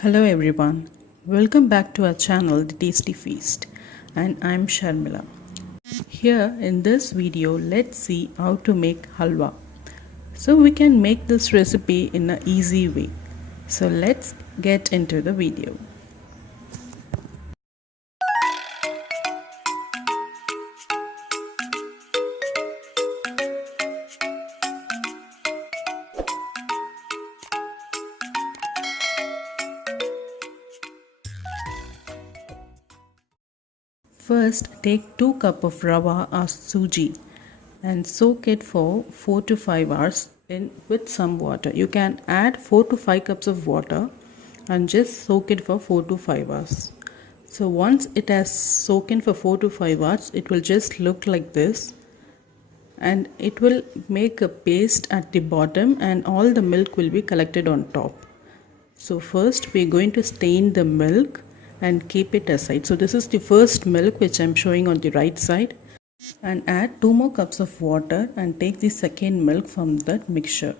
Hello everyone, welcome back to our channel The Tasty Feast, and I'm Sharmila. Here in this video, let's see how to make halwa. So we can make this recipe in an easy way. So let's get into the video. First, take 2 cups of rava or suji and soak it for 4 to 5 hours with some water. You can add 4 to 5 cups of water and just soak it for 4 to 5 hours. So once it has soaked in for 4 to 5 hours, it will just look like this, and it will make a paste at the bottom and all the milk will be collected on top. So first we are going to stain the milk and keep it aside. So this is the first milk which I am showing on the right side, and add 2 more cups of water and take the second milk from that mixture.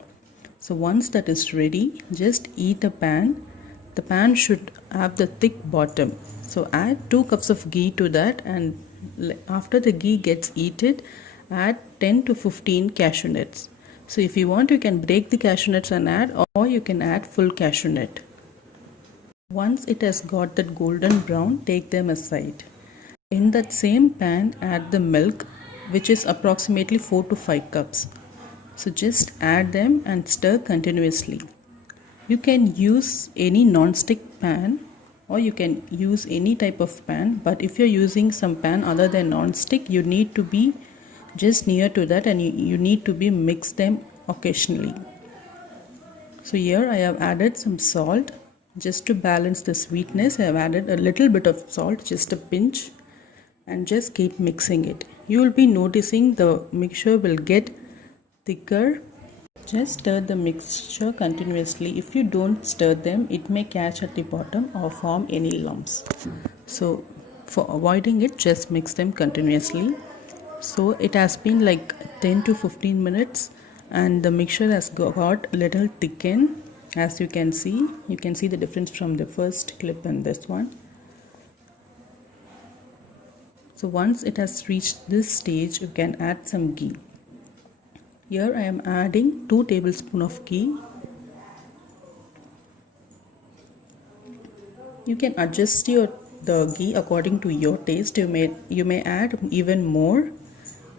So once that is ready, just heat a pan. The pan should have the thick bottom. So add 2 cups of ghee to that, and after the ghee gets heated, add 10 to 15 cashew nuts. So if you want, you can break the cashew nuts and add, or you can add full cashew nut. Once it has got that golden brown, take them aside. In that same pan, add the milk, which is approximately 4 to 5 cups. So just add them and stir continuously. You can use any non-stick pan, or you can use any type of pan, but if you're using some pan other than non-stick, you need to be just near to that, and you need to be mix them occasionally. So here I have added some salt. Just to balance the sweetness, I have added a little bit of salt, just a pinch, and just keep mixing it. You will be noticing the mixture will get thicker. Just stir the mixture continuously. If you don't stir them, it may catch at the bottom or form any lumps. So for avoiding it, just mix them continuously. So it has been like 10 to 15 minutes and the mixture has got a little thickened. As you can see the difference from the first clip and this one. So once it has reached this stage, you can add some ghee. Here I am adding 2 tablespoons of ghee. You can adjust the ghee according to your taste. You may add even more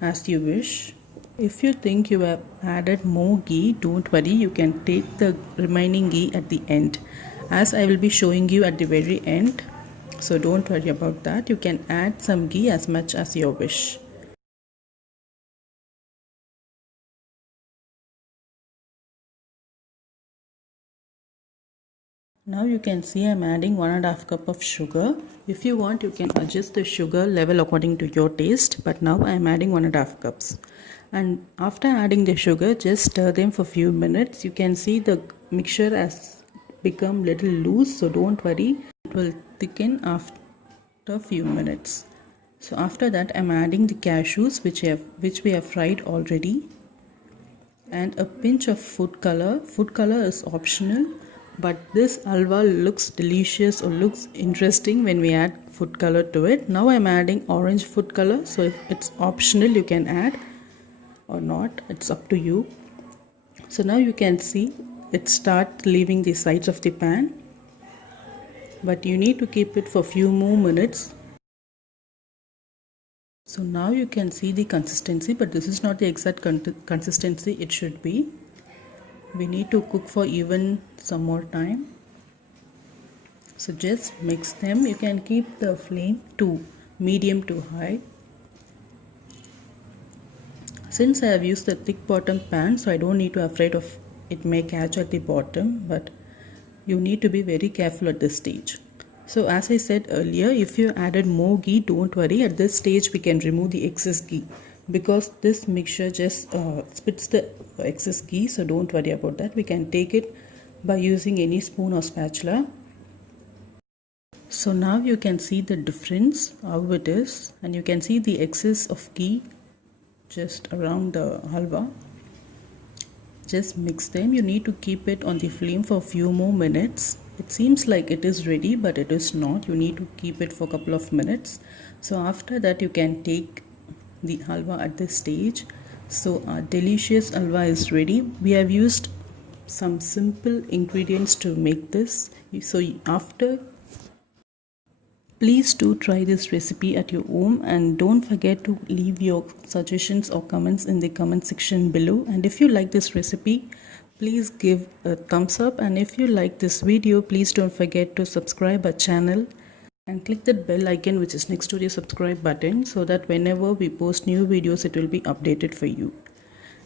as you wish. If you think you have added more ghee, don't worry, you can take the remaining ghee at the end, as I will be showing you at the very end. So don't worry about that. You can add some ghee as much as you wish. Now you can see I am adding 1.5 cup of sugar. If you want, you can adjust the sugar level according to your taste, but now I am adding 1.5 cups. And after adding the sugar, just stir them for a few minutes. You can see the mixture has become little loose, so don't worry, it will thicken after a few minutes. So after that, I am adding the cashews which we have fried already, and a pinch of food color. Food color is optional, but this halwa looks delicious or looks interesting when we add food color to it. Now I am adding orange food color, so if it's optional, you can add or not, it's up to you. So now you can see it start leaving the sides of the pan, but you need to keep it for a few more minutes. So now you can see the consistency, but this is not the exact consistency it should be. We need to cook for even some more time. So just mix them. You can keep the flame to medium to high. Since I have used the thick bottom pan, so I don't need to be afraid of it may catch at the bottom, but you need to be very careful at this stage. So as I said earlier, if you added more ghee, don't worry. At this stage, we can remove the excess ghee, because this mixture just spits the excess ghee, so don't worry about that. We can take it by using any spoon or spatula. So now you can see the difference, how it is, and you can see the excess of ghee just around the halwa. Just mix them. You need to keep it on the flame for a few more minutes. It seems like it is ready, but it is not. You need to keep it for a couple of minutes. So after that you can take the halwa at this stage. So our delicious halwa is ready. We have used some simple ingredients to make this. So after, please do try this recipe at your home, and don't forget to leave your suggestions or comments in the comment section below. And if you like this recipe, please give a thumbs up, and if you like this video, please don't forget to subscribe our channel and click that bell icon which is next to the subscribe button, so that whenever we post new videos it will be updated for you.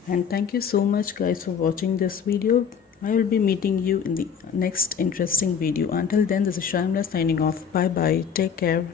And thank you so much guys for watching this video. I will be meeting you in the next interesting video. Until then, this is Shamla signing off. Bye bye. Take care.